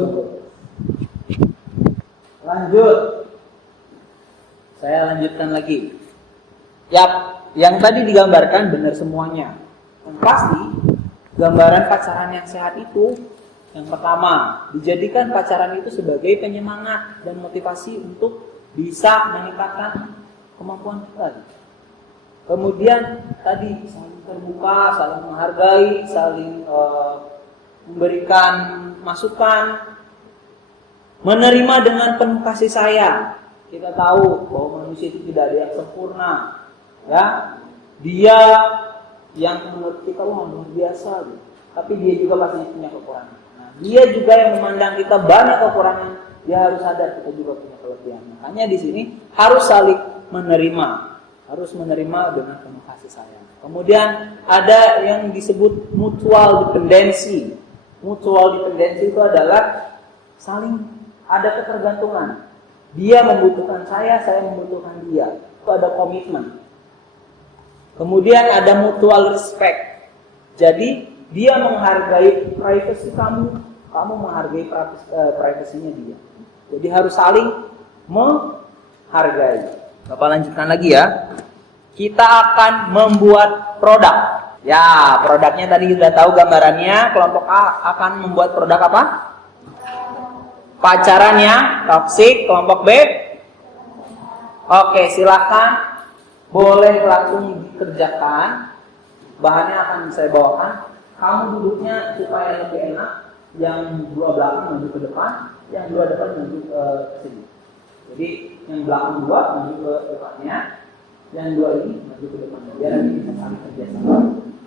Lanjut. Saya lanjutkan lagi. Yap, yang tadi digambarkan benar semuanya. Yang pasti, gambaran pacaran yang sehat itu yang pertama, dijadikan pacaran itu sebagai penyemangat dan motivasi untuk bisa meningkatkan kemampuan kita. Kemudian tadi saling terbuka, saling menghargai, saling memberikan masukan, menerima dengan penuh kasih sayang. Kita tahu bahwa manusia itu tidak ada yang sempurna, ya. Dia yang menurut kita luar biasa, gitu. Tapi dia juga pasti punya kekurangan. Nah, dia juga yang memandang kita banyak kekurangan, dia harus sadar kita juga punya kelebihan. Makanya di sini harus saling menerima, harus menerima dengan penuh kasih sayang. Kemudian ada yang disebut mutual dependency. Mutual dependency itu adalah saling ada ketergantungan. Dia membutuhkan saya membutuhkan dia. Itu ada komitmen. Kemudian ada mutual respect. Jadi dia menghargai privasi kamu menghargai privasinya dia. Jadi harus saling menghargai. Bapak lanjutkan lagi ya. Kita akan membuat produk. Ya, produknya tadi sudah tahu gambarannya. Kelompok A akan membuat produk apa? Pacarannya toksik. Kelompok B? Oke, silakan. Boleh langsung dikerjakan. Bahannya akan saya bawakan. Kamu duduknya supaya lebih enak. Yang dua belakang maju ke depan, yang dua depan maju ke sini. Jadi yang belakang dua maju ke depannya, yang dua ini maju ke depannya. Biar nanti bisa saling kerjasama.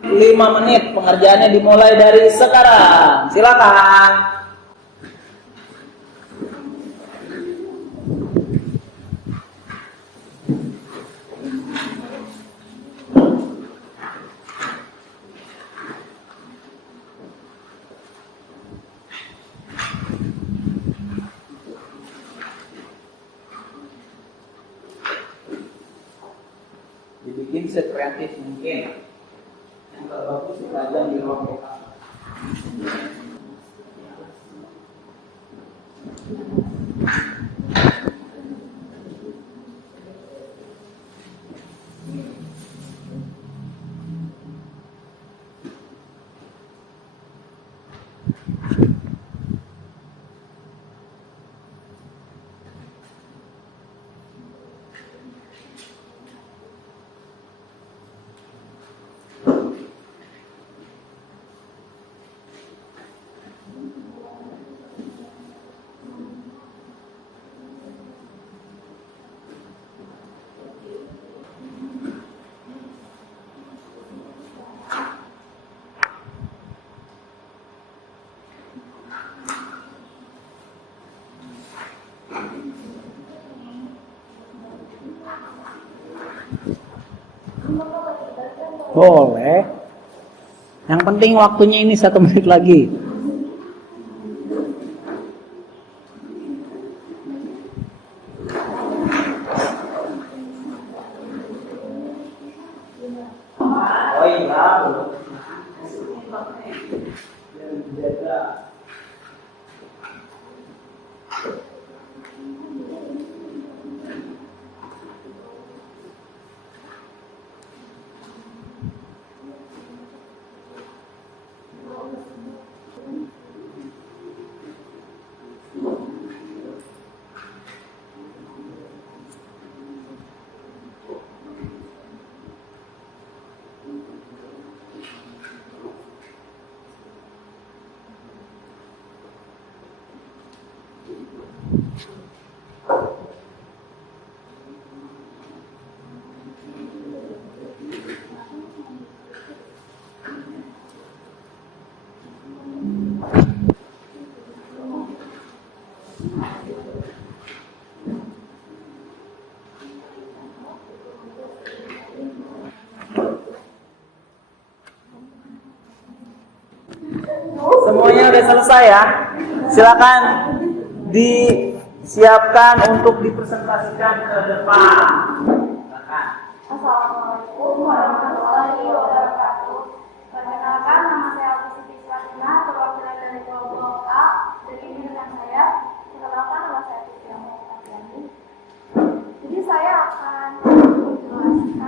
5 menit pengerjaannya dimulai dari sekarang. Silakan. Dibikin sekreatif mungkin. Yang bagus dipajang di ruang BK. Boleh. Yang penting waktunya ini 1 menit lagi. Oh iya. Semuanya udah selesai ya. Silakan disiapkan untuk dipresentasikan ke depan. Silakan. Assalamualaikum warahmatullahi wabarakatuh. Perkenalkan, nama saya Siti Fatina, perwakilan dari kelompok A. Dan ini rekan saya. Perkenalkan, nama saya Tia Muhammadiani. Jadi saya akan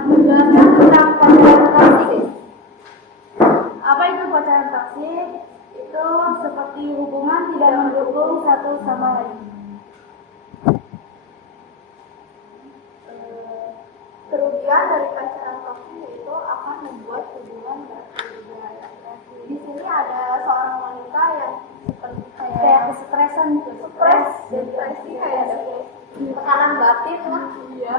menjelaskan tentang pacaran toksik. Apa itu pacaran toksik? Itu seperti hubungan tidak mendukung satu sama lain. Kerugian dari pacaran toksik itu akan membuat hubungan berbahaya. Di sini ada seorang wanita yang seperti kayak kesetresan gitu, stres, depresi, kayak ada tekanan batin lah. Iya.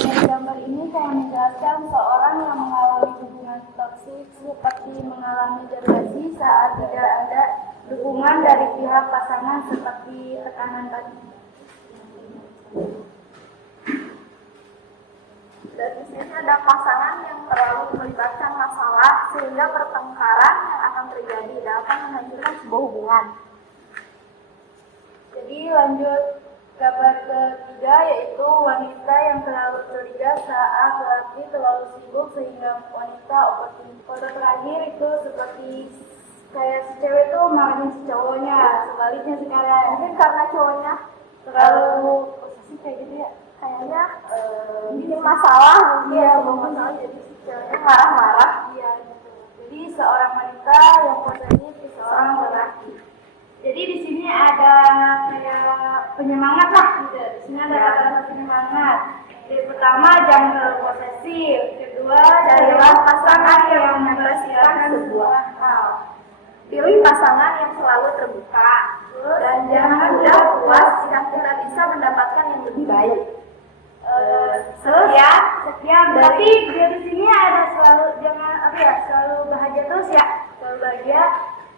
Dari gambar ini saya menjelaskan seorang yang mengalami hubungan toksik seperti mengalami depresi saat tidak ada dukungan dari pihak pasangan seperti tekanan batin. Dan di sini ada pasangan yang terlalu melibatkan masalah sehingga pertengkaran yang akan terjadi dapat menghancurkan sebuah hubungan. Jadi lanjut gambar ketiga, yaitu wanita yang terlalu curiga saat laki terlalu sibuk sehingga wanita overthinking. Foto terakhir itu seperti kayak si cewek itu marahin si cowoknya, sebaliknya sekarang mungkin karena cowoknya terlalu posesif kayak gitu ya, kayaknya bikin masalah mungkin masalah, jadi si ceweknya marah-marah. Iya gitu. Jadi seorang wanita yang posesif di seorang lelaki. Jadi di sini ada kayak penyemangat lah gitu. Di sini ada kata-kata penyemangat. Jadi pertama, jangan posesif. Kedua, carilah pasangan yang mengekspresikan sebuah hal. Pilih pasangan yang selalu terbuka. Dan jangan mudah puas jika kita bisa mendapatkan yang lebih baik. Sekian. Berarti di sini ada selalu selalu bahagia terus ya. Selalu bahagia.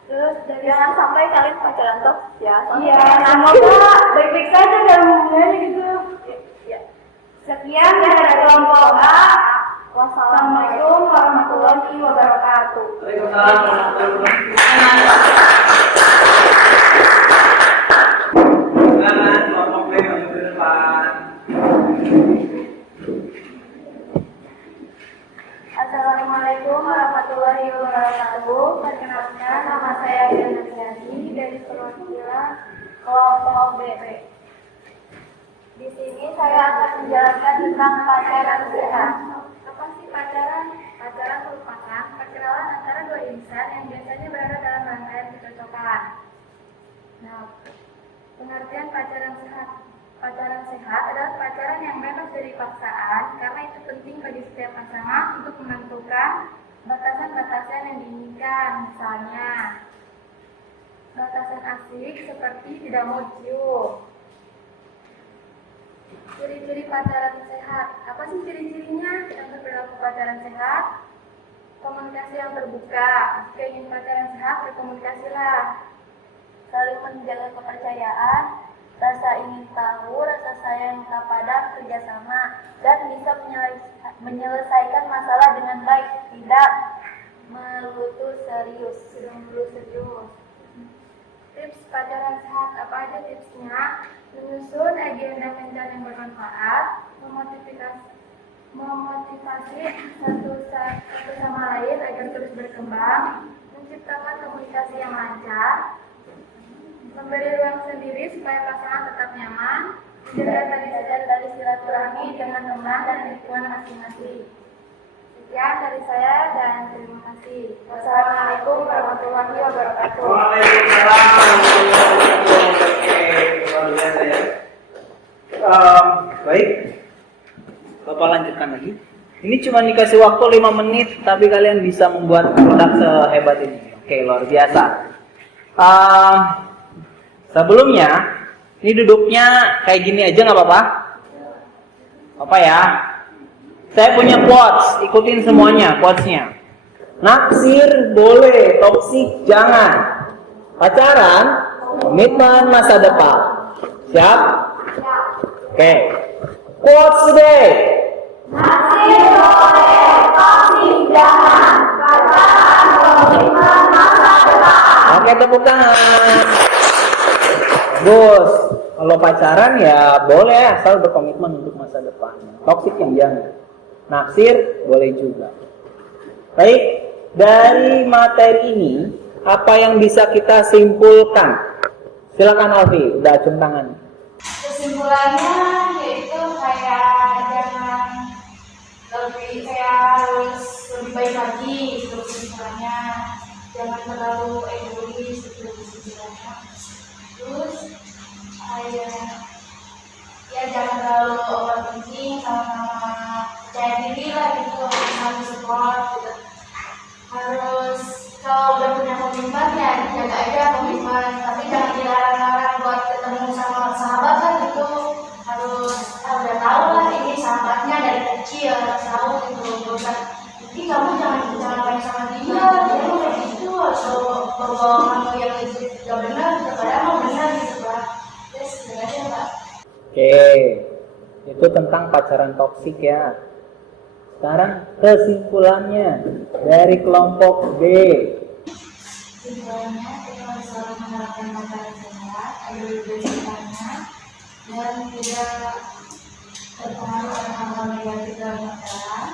Terus jangan sampai kalian pacaran toksik ya. Iya, semoga baik-baik saja dalam hubungannya gitu. Ya. Sekian dari kelompok A. Wassalamualaikum warahmatullahi wabarakatuh. Waalaikumsalam warahmatullahi wabarakatuh. Silakan kelompok B maju ke depan. Assalamualaikum warahmatullahi wabarakatuh. Perkenalkan, nama saya Diana Tiani dari perwakilan kelompok BP. Di sini saya akan menjelaskan tentang pacaran sehat. Apa sih pacaran? Pacaran merupakan perkenalan antara dua insan yang biasanya berada dalam rangkaian kecocokan. Nah, pengertian pacaran sehat. Pacaran sehat adalah pacaran yang bebas dari paksaan, karena itu penting bagi setiap pasangan untuk menentukan batasan-batasan yang diinginkan. Misalnya, batasan asik seperti tidak mau cium. Ciri-ciri pacaran sehat. Apa sih ciri-cirinya yang berperilaku pacaran sehat? Komunikasi yang terbuka. Jika ingin pacaran sehat, berkomunikasilah. Saling menjaga kepercayaan, rasa ingin tahu, rasa sayang tak padam, kerjasama, dan bisa menyelesaikan masalah dengan baik, tidak melulu serius. Tips pacaran sehat apa aja tipsnya? Menyusun agenda kencan yang bermanfaat, memotivasi satu sama lain agar terus berkembang, menciptakan komunikasi yang lancar, memberi ruang sendiri supaya pasangan tetap nyaman, menjaga tali silaturahmi dengan teman dan lingkungan masing-masing. Sekian dari saya dan terima kasih. Wassalamualaikum warahmatullahi wabarakatuh. Waalaikumsalam luar biasa ya. Baik, Bapak lanjutkan lagi. Ini cuma dikasih waktu 5 menit, tapi kalian bisa membuat produk sehebat ini. Oke, luar biasa. Sebelumnya, ini duduknya kayak gini aja nggak apa-apa? Apa ya? Saya punya quotes, ikutin semuanya quotesnya. Naksir boleh, toksik jangan. Pacaran, komitmen masa depan. Siap? Oke. Quotes today. Naksir boleh, toksik jangan. Pacaran, komitmen masa depan. Oke, tepuk tangan. Bagus. Kalau pacaran ya boleh asal berkomitmen untuk masa depan. Toksik yang jangan. Naksir boleh juga. Baik, dari materi ini apa yang bisa kita simpulkan? Silakan Alfi, udah acung tangan. Kesimpulannya yaitu kayak jangan harus lebih baik lagi gitu kesimpulannya. Jangan terlalu egois gitu kesimpulannya. Terus ya jangan terlalu overthinking, sama-sama percaya diri lah gitu, harus support gitu. Harus kalau udah punya komitmen ya jaga aja komitmen, tapi jangan dilarang-larang buat ketemu sama sahabat lah gitu. Harus udah tahu lah ini sahabatnya dari kecil, harus tahu gitu. Gak jadi kamu jangan main sama dia kayak gitu, atau bawa yang gak benar, padahal mau benar gitu lah. Terus aja Pak. Oke, itu tentang pacaran toksik ya. Sekarang kesimpulannya dari kelompok B. Kesimpulannya kita harus selalu menerapkan pacaran sehat agar lebih bertanya dan tidak terpengaruh oleh hal-hal negatif dalam pacaran.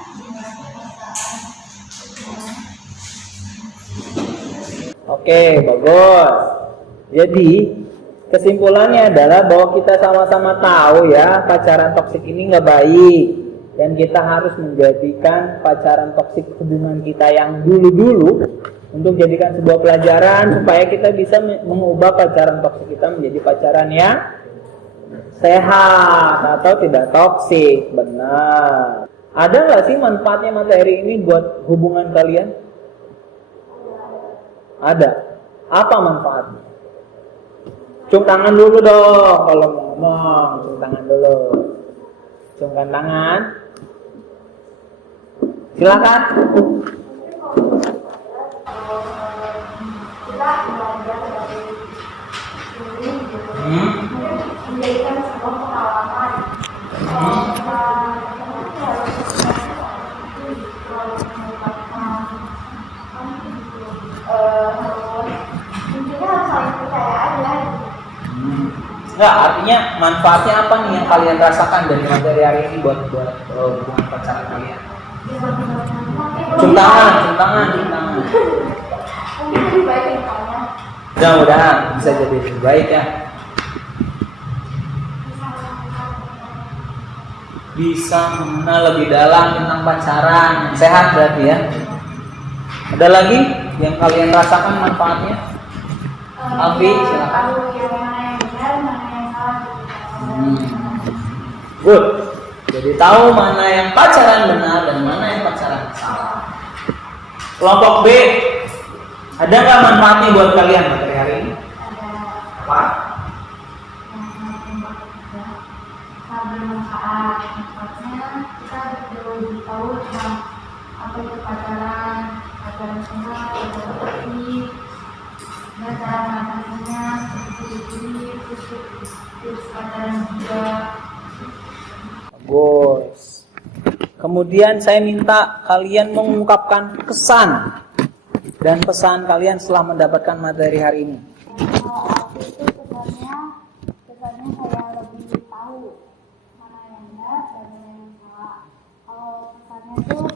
Oke, bagus. Jadi kesimpulannya adalah bahwa kita sama-sama tahu ya pacaran toksik ini nggak baik, dan kita harus menjadikan pacaran toksik hubungan kita yang dulu-dulu untuk jadikan sebuah pelajaran supaya kita bisa mengubah pacaran toksik kita menjadi pacaran yang sehat atau tidak toksik. Benar. Ada nggak sih manfaatnya materi ini buat hubungan kalian? Ada. Apa manfaatnya? Cium tangan dulu dong kalau mau ngomong. Cium tangan dulu. Ciumkan tangan. Silakan. Kita belajar dari ini menjadikan sebuah pengalaman. Intinya harus saling percaya aja. Enggak, artinya manfaatnya apa nih yang kalian rasakan dari materi hari ini buat hubungan pacaran kalian? Cium tangan. Mungkin lebih baik ke depannya. Mudah-mudahan bisa jadi lebih baik ya. Bisa mengenal lebih dalam tentang pacaran yang sehat berarti ya. Ada lagi yang kalian rasakan manfaatnya? Alfi, silakan. Tahu yang mana yang benar, mana yang salah. Good. Jadi tahu mana yang pacaran benar dan mana yang pacaran salah. Kelompok B, ada nggak manfaatnya buat kalian materi hari ini? Apa? Bermanfaat. Manfaatnya kita lebih tahu tentang apa itu pacaran, tradisional seperti dan cara mengatasinya seperti ini, tips pacaran juga. Bagus. Kemudian saya minta kalian mengungkapkan kesan dan pesan kalian setelah mendapatkan materi hari ini. Kalau aku itu kesannya saya lebih tahu mana yang benar dan mana yang salah. Kalau kesannya tuh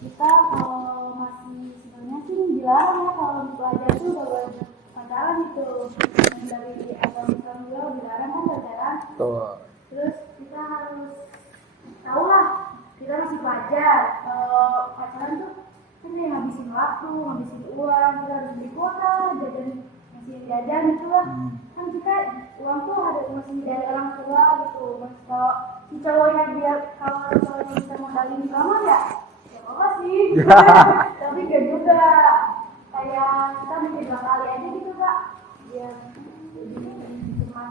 kita kalau masih sebenarnya sih dilarang ya kalau belajar tuh gak boleh pacaran gitu. Dan dari agama Islam juga dilarang kan pacaran. Tuh. Terus kita harus tahu lah kita masih pelajar. Kalau pacaran tuh kan kayak ngabisin waktu, ngabisin uang, kita harus beli kuota, jajan gitu lah. Kan kita uang tuh ada masih dari orang tua gitu. Mas kalau si cowoknya dia kalau cowoknya bisa modalin kamu ya apa sih? Tapi gak juga. Kayak kita mikir 2 kali aja gitu Kak. Biar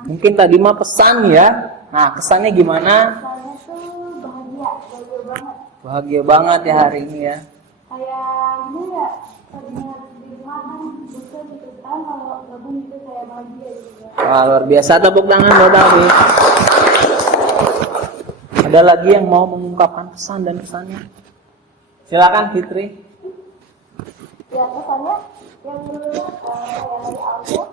Mungkin tadi mah pesan ya. Nah, kesannya gimana? Kesannya tuh bahagia banget. Bahagia banget ya hari ini ya. Kayak gini ya, tadinya di rumah kan bisa gitu kan kalau gabung gitu kayak bahagia gitu ya. Wah, luar biasa, tepuk tangan buat Abi. Ada lagi yang mau mengungkapkan pesan dan pesannya? Silakan Fitri. Ya kesannya yang dulunya kayak dari audio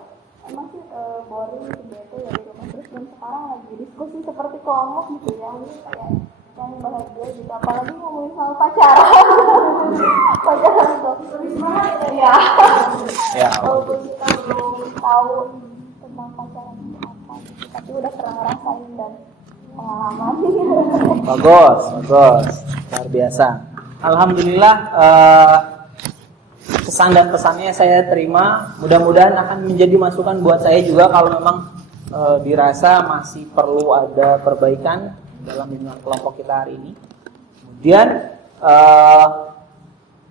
emang sih boring gitu ya di rumah, terus dan sekarang lagi diskusi seperti kelompok gitu ya, ini kayak yang bahagia gitu, apalagi ngomongin soal pacaran. Pacaran tuh lebih semangat ya. Ya. Walaupun kita belum tahu tentang pacaran itu apa gitu, tapi udah pernah ngerasain dan pengalaman. Bagus, luar biasa. Alhamdulillah, pesan dan pesannya saya terima. Mudah-mudahan akan menjadi masukan buat saya juga kalau memang dirasa masih perlu ada perbaikan dalam bimbingan kelompok kita hari ini. Kemudian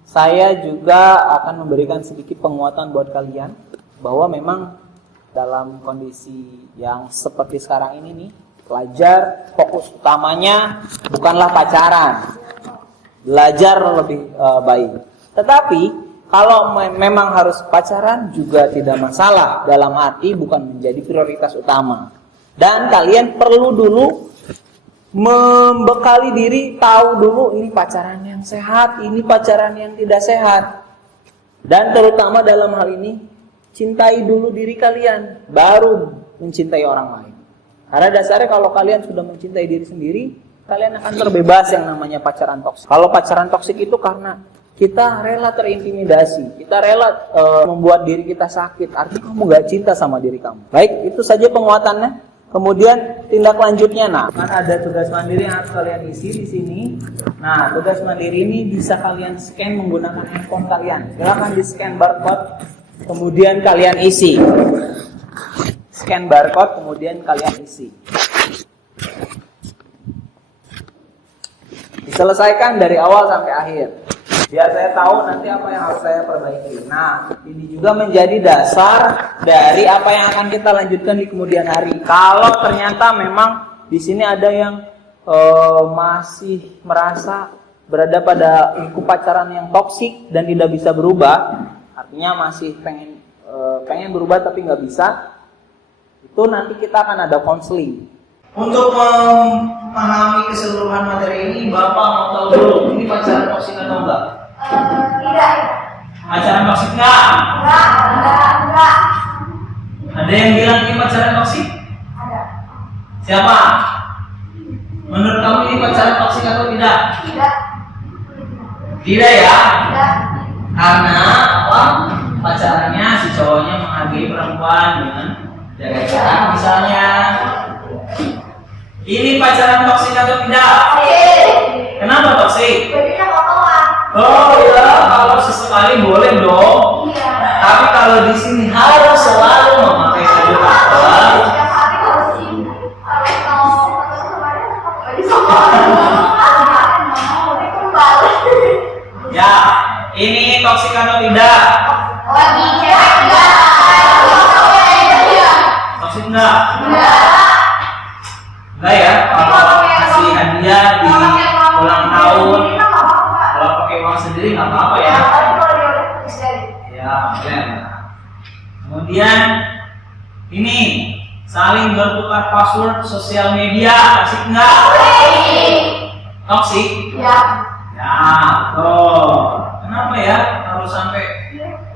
saya juga akan memberikan sedikit penguatan buat kalian bahwa memang dalam kondisi yang seperti sekarang ini nih, pelajar fokus utamanya bukanlah pacaran, belajar lebih baik. Tetapi kalau memang harus pacaran juga tidak masalah, dalam arti bukan menjadi prioritas utama. Dan kalian perlu dulu membekali diri, tahu dulu ini pacaran yang sehat, ini pacaran yang tidak sehat. Dan terutama dalam hal ini, cintai dulu diri kalian, baru mencintai orang lain. Karena dasarnya kalau kalian sudah mencintai diri sendiri, kalian akan terbebas yang namanya pacaran toksik. Kalau pacaran toksik itu karena kita rela terintimidasi, kita rela membuat diri kita sakit, artinya kamu gak cinta sama diri kamu. Baik, itu saja penguatannya. Kemudian tindak lanjutnya, nah, kan ada tugas mandiri yang harus kalian isi di sini. Nah, tugas mandiri ini bisa kalian scan menggunakan handphone kalian. Silakan di scan barcode, kemudian kalian isi. Scan barcode, kemudian kalian isi. Diselesaikan dari awal sampai akhir. Biar saya tahu nanti apa yang harus saya perbaiki. Nah, ini juga menjadi dasar dari apa yang akan kita lanjutkan di kemudian hari. Kalau ternyata memang di sini ada yang masih merasa berada pada lingkup pacaran yang toksik dan tidak bisa berubah, artinya masih pengen berubah tapi nggak bisa, itu nanti kita akan ada konseling. Untuk memahami keseluruhan materi ini, Bapak mau tahu dulu ini pacaran toksik atau enggak? Tidak. Pacaran toksik enggak? Enggak. Ada yang bilang ini pacaran toksik? Ada. Siapa? Menurut kamu ini pacaran toksik atau tidak? Tidak. Tidak ya? Tidak. Karena apa? Pacarannya si cowoknya menghargai perempuan dengan jaga jarak misalnya. Ini pacaran toksik atau tidak? Kenapa toksik? Bajunya kotoran. Oh ya, kalau sesekali boleh dong. Iya. Tapi kalau di sini harus selalu memakai baju kotor. Setiap hari harus ini. Kalau kemarin pakai baju kotoran. Mau dikembal. Ya, ini toksik atau tidak? Lagi enggak. Toksik enggak? Enggak. Enggak ya? Kalau kasih hadiah di ulang tahun, kalau pakai uang sendiri nggak apa-apa ya. Ya, boleh. Kemudian ini saling bertukar password sosial media, asik nggak? Toxic? Ya, betul. Kenapa ya harus sampai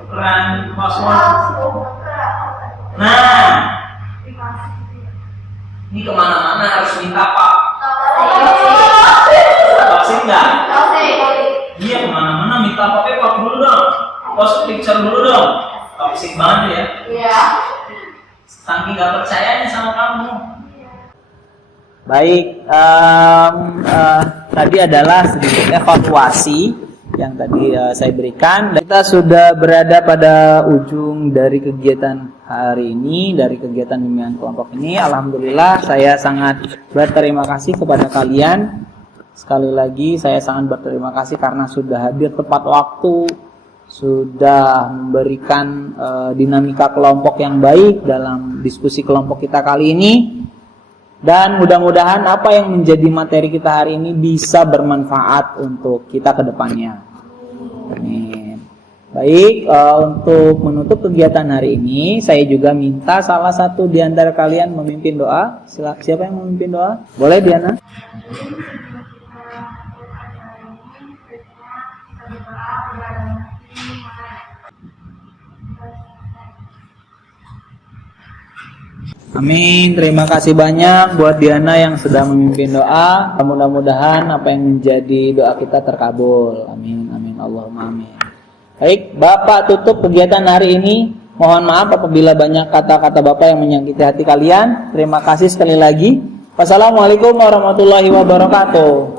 tukeran password? Nah, ini kemana-mana harus minta pak. Toxic nggak? Iya, kemana-mana minta pakai pak dulu dong. Post picture dulu dong. Toxic banget ya. Saking nggak percayanya sama kamu. Baik, tadi adalah sedikit evaluasi yang tadi saya berikan. Kita sudah berada pada ujung dari kegiatan hari ini, dari kegiatan bimbingan kelompok ini. Alhamdulillah, saya sangat berterima kasih kepada kalian. Sekali lagi, saya sangat berterima kasih karena sudah hadir tepat waktu, sudah memberikan dinamika kelompok yang baik dalam diskusi kelompok kita kali ini. Dan mudah-mudahan apa yang menjadi materi kita hari ini bisa bermanfaat untuk kita ke depannya. Amin. Baik, untuk menutup kegiatan hari ini, saya juga minta salah satu di antara kalian memimpin doa. Siapa yang memimpin doa? Boleh, Diana? Amin. Terima kasih banyak buat Diana yang sudah memimpin doa. Mudah-mudahan apa yang menjadi doa kita terkabul. Amin. Amin. Allahumma amin. Baik, Bapak tutup kegiatan hari ini. Mohon maaf apabila banyak kata-kata Bapak yang menyakiti hati kalian. Terima kasih sekali lagi. Wassalamualaikum warahmatullahi wabarakatuh.